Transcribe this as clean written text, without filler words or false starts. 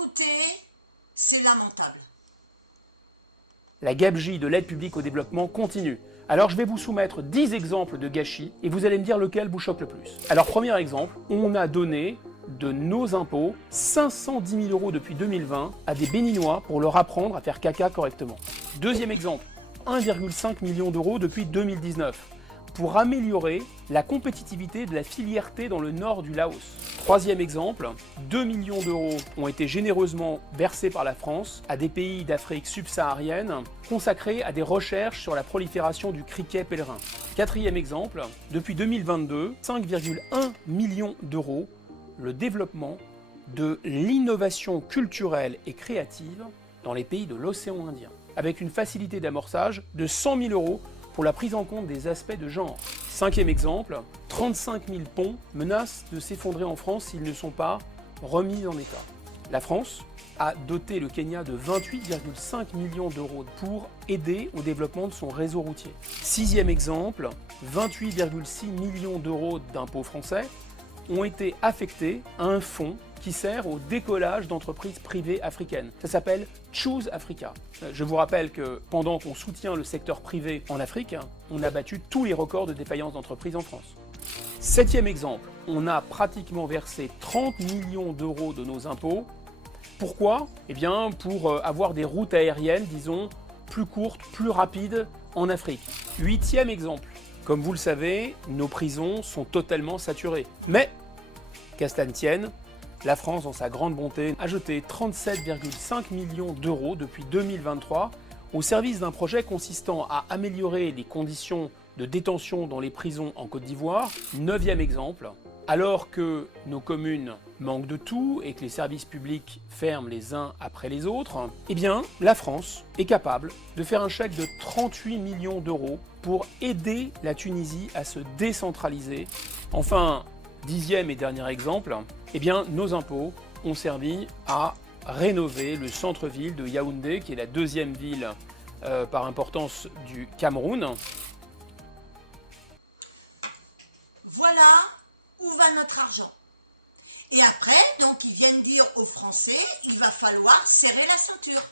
Écoutez, c'est lamentable. La gabegie de l'aide publique au développement continue. Alors je vais vous soumettre 10 exemples de gâchis et vous allez me dire lequel vous choque le plus. Alors premier exemple, on a donné de nos impôts 510 000 € depuis 2020 à des Béninois pour leur apprendre à faire caca correctement. Deuxième exemple, 1,5 million d'euros depuis 2019 pour améliorer la compétitivité de la filière thé dans le nord du Laos. Troisième exemple, 2 millions d'euros ont été généreusement versés par la France à des pays d'Afrique subsaharienne consacrés à des recherches sur la prolifération du criquet pèlerin. Quatrième exemple, depuis 2022, 5,1 millions d'euros, le développement de l'innovation culturelle et créative dans les pays de l'océan Indien, avec une facilité d'amorçage de 100 000 € pour la prise en compte des aspects de genre. Cinquième exemple, 35 000 ponts menacent de s'effondrer en France s'ils ne sont pas remis en état. La France a doté le Kenya de 28,5 millions d'euros pour aider au développement de son réseau routier. Sixième exemple, 28,6 millions d'euros d'impôts français ont été affectés à un fonds qui sert au décollage d'entreprises privées africaines. Ça s'appelle Choose Africa. Je vous rappelle que pendant qu'on soutient le secteur privé en Afrique, on a battu tous les records de défaillance d'entreprises en France. Septième exemple, on a pratiquement versé 30 millions d'euros de nos impôts. Pourquoi ? Eh bien, pour avoir des routes aériennes, disons, plus courtes, plus rapides en Afrique. Huitième exemple, comme vous le savez, nos prisons sont totalement saturées. Mais, qu'à cela ne tienne, la France, dans sa grande bonté, a jeté 37,5 millions d'euros depuis 2023 au service d'un projet consistant à améliorer les conditions de détention dans les prisons en Côte d'Ivoire. Neuvième exemple, alors que nos communes manquent de tout et que les services publics ferment les uns après les autres, eh bien, la France est capable de faire un chèque de 38 millions d'euros pour aider la Tunisie à se décentraliser. Enfin, dixième et dernier exemple, eh bien, nos impôts ont servi à rénover le centre-ville de Yaoundé, qui est la deuxième ville par importance du Cameroun. Voilà où va notre argent. Et après, donc, ils viennent dire aux Français, il va falloir serrer la ceinture.